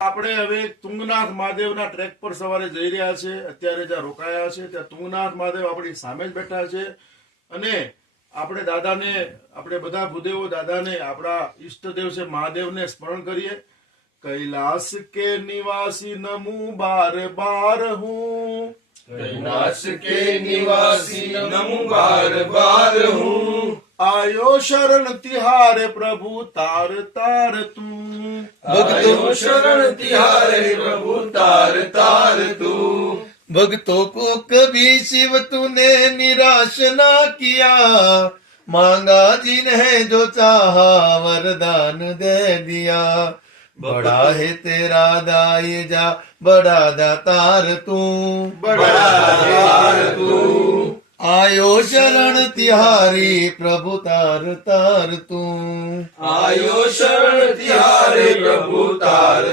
આપણે હવે તુંગનાથ મહાદેવના ટ્રેક પર સવારે જઈ રહ્યા છે. અત્યારે જ્યાં રોકાયા છે ત્યાં તુંગનાથ મહાદેવ આપણી સામે જ બેઠા છે અને આપણે દાદાને, આપણે બધા ભૂદેવો દાદાને, આપણા ઈષ્ટદેવ છે મહાદેવને સ્મરણ કરીએ. कैलाश के निवासी नमू बार बार हूँ, कैलाश के निवासी नमु बार बार हूँ. आयो शरण तिहारे प्रभु तार तार तू. आयो शरण तिहारे प्रभु तार तार तू. भक्तों को कभी शिव तूने निराश ना किया, मांगा जिन्हें जो चाहा वरदान दे दिया. बड़ा है तेरा दाई जा बड़ा दातार तू, बड़ा दातार तू. आयो शरण तिहारी प्रभु तार तार तू. आयो शरण तिहारे प्रभु तार